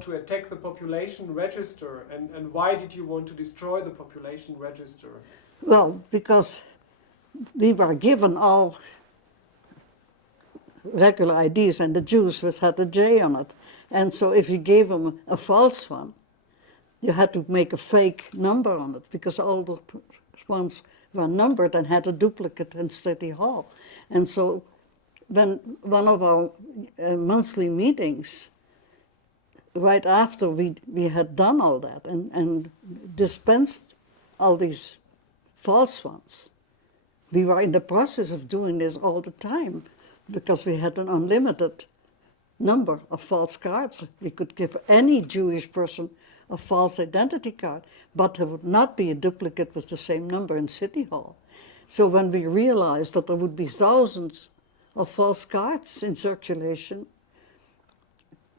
out to attack the population register, and why did you want to destroy the population register? Well, because we were given all regular IDs, and the Jews had a J on it. And so if you gave them a false one, you had to make a fake number on it, because all the ones were numbered and had a duplicate in City Hall. And so when one of our monthly meetings, right after we had done all that and dispensed all these false ones, we were in the process of doing this all the time, because we had an unlimited number of false cards. We could give any Jewish person a false identity card, but there would not be a duplicate with the same number in City Hall. So when we realized that there would be thousands of false cards in circulation,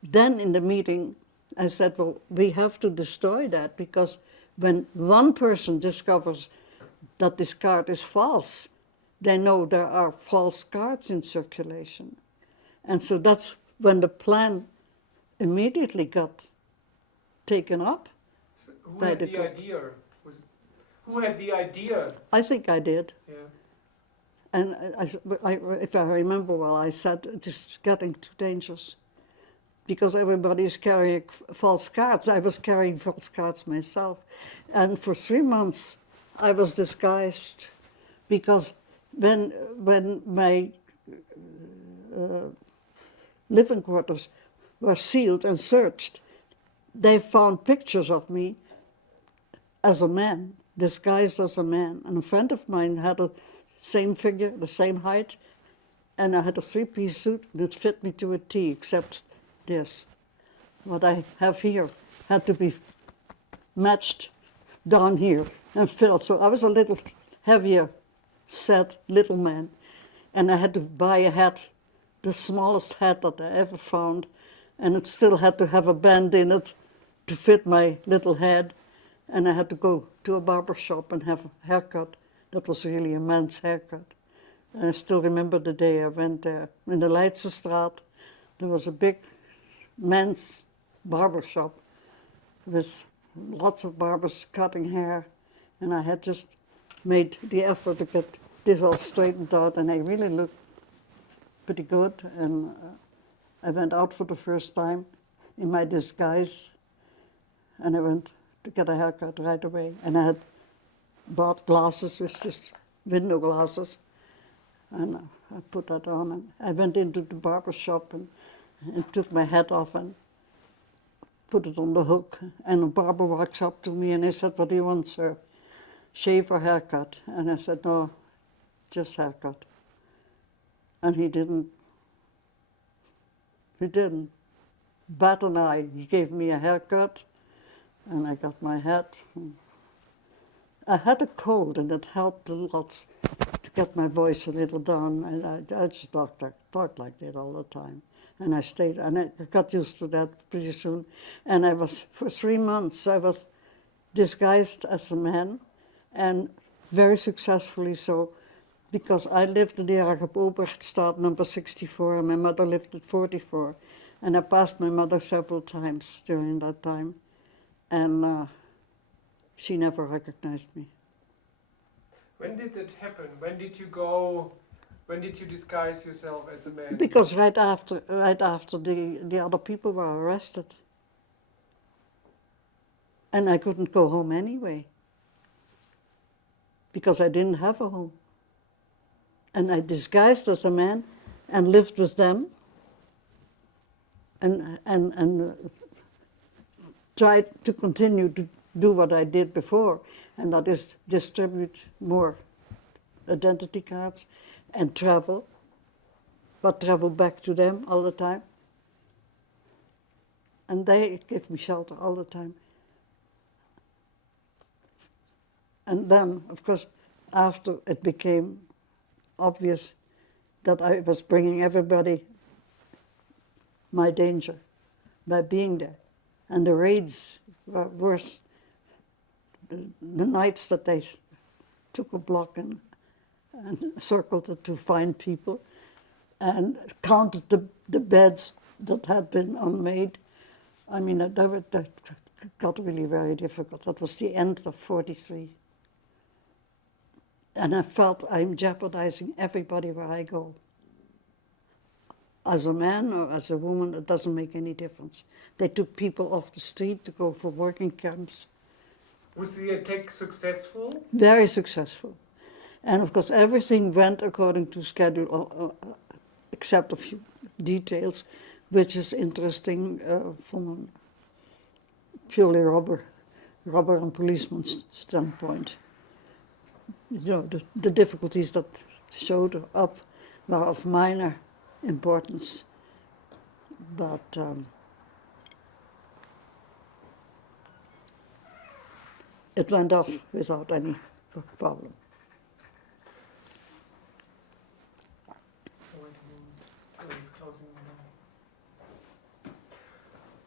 then in the meeting I said, well, we have to destroy that, because when one person discovers that this card is false, they know there are false cards in circulation. And so that's when the plan immediately got taken up. So who had the idea? Who had the idea? I think I did. Yeah. And if I remember well, I said, it is getting too dangerous, because everybody is carrying false cards. I was carrying false cards myself. And for 3 months, I was disguised, because when my living quarters were sealed and searched, they found pictures of me as a man, disguised as a man. And a friend of mine had the same figure, the same height, and I had a 3-piece suit that fit me to a T, except this. What I have here had to be matched down here and filled. So I was a little heavier set little man, and I had to buy a hat, the smallest hat that I ever found, and it still had to have a band in it to fit my little head. And I had to go to a barber shop and have a haircut that was really a man's haircut. And I still remember the day I went there. In the Leidsestraat, there was a big men's barber shop with lots of barbers cutting hair, and I had just made the effort to get this all straightened out, and I really looked pretty good. And I went out for the first time in my disguise, and I went to get a haircut right away. And I had bought glasses, with just window glasses, and I put that on, and I went into the barber shop and took my hat off and put it on the hook. And the barber walks up to me and he said, "What do you want, sir? Shave or haircut?" And I said, "No, just haircut." And he didn't bat an eye. He gave me a haircut, and I got my hat. I had a cold, and it helped a lot to get my voice a little down. And I just talked like that all the time. And I stayed, and I got used to that pretty soon. And I was, for 3 months, I was disguised as a man, and very successfully so, because I lived in the Jacob Obrechtstraat number 64, and my mother lived at 44. And I passed my mother several times during that time, and she never recognized me. When did that happen? When did you disguise yourself as a man? Because right after the other people were arrested. And I couldn't go home anyway, because I didn't have a home. And I disguised as a man and lived with them, and tried to continue to do what I did before, and that is distribute more identity cards and travel, but travel back to them all the time. And they give me shelter all the time. And then, of course, after it became obvious that I was bringing everybody my danger by being there, and the raids were worse. The nights that they took a block and circled it to find people, and counted the beds that had been unmade, I mean, that got really very difficult. That was the end of 43. And I felt I'm jeopardizing everybody where I go. As a man or as a woman, it doesn't make any difference. They took people off the street to go for working camps. Was the attack successful? Very successful. And of course, everything went according to schedule, except a few details, which is interesting from a purely robber and policeman's standpoint. You know, the difficulties that showed up were of minor importance, but it went off without any problem.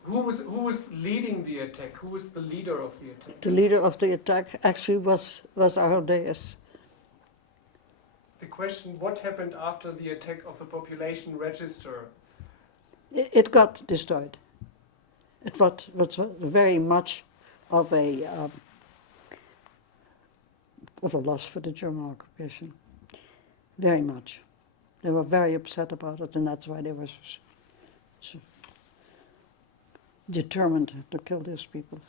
Who was leading the attack? Who was the leader of the attack? The leader of the attack actually was Arón. The question, what happened after the attack of the population register? It got destroyed. It was very much of a loss for the German occupation. Very much. They were very upset about it, and that's why they were so determined to kill these people.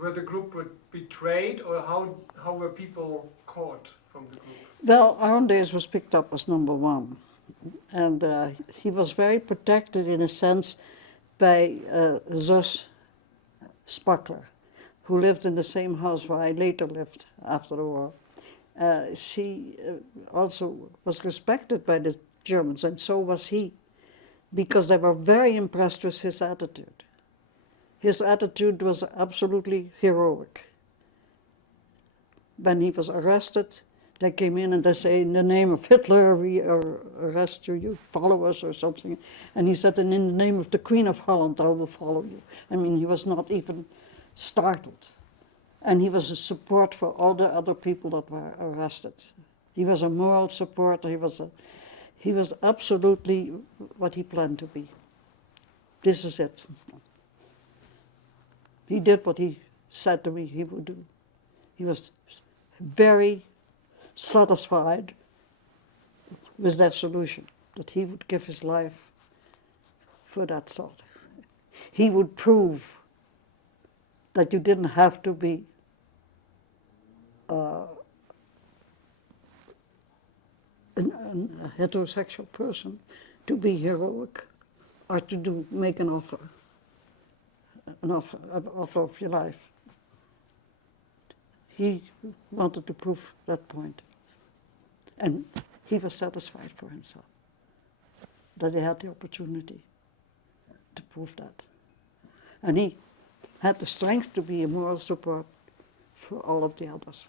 Were the group betrayed, or how were people caught from the group? Well, Arón was picked up as number one, and he was very protected in a sense by Zus Spackler, who lived in the same house where I later lived after the war. She also was respected by the Germans, and so was he, because they were very impressed with his attitude. His attitude was absolutely heroic. When he was arrested, they came in and they say, in the name of Hitler, we arrest you, you follow us or something. And he said, and in the name of the Queen of Holland, I will follow you. I mean, he was not even startled. And he was a support for all the other people that were arrested. He was a moral supporter. He was absolutely what he planned to be. This is it. He did what he said to me he would do. He was very satisfied with that solution, that he would give his life for that thought. He would prove that you didn't have to be a heterosexual person to be heroic or to make an offer of your life. He wanted to prove that point. And he was satisfied for himself that he had the opportunity to prove that. And he had the strength to be a moral support for all of the others.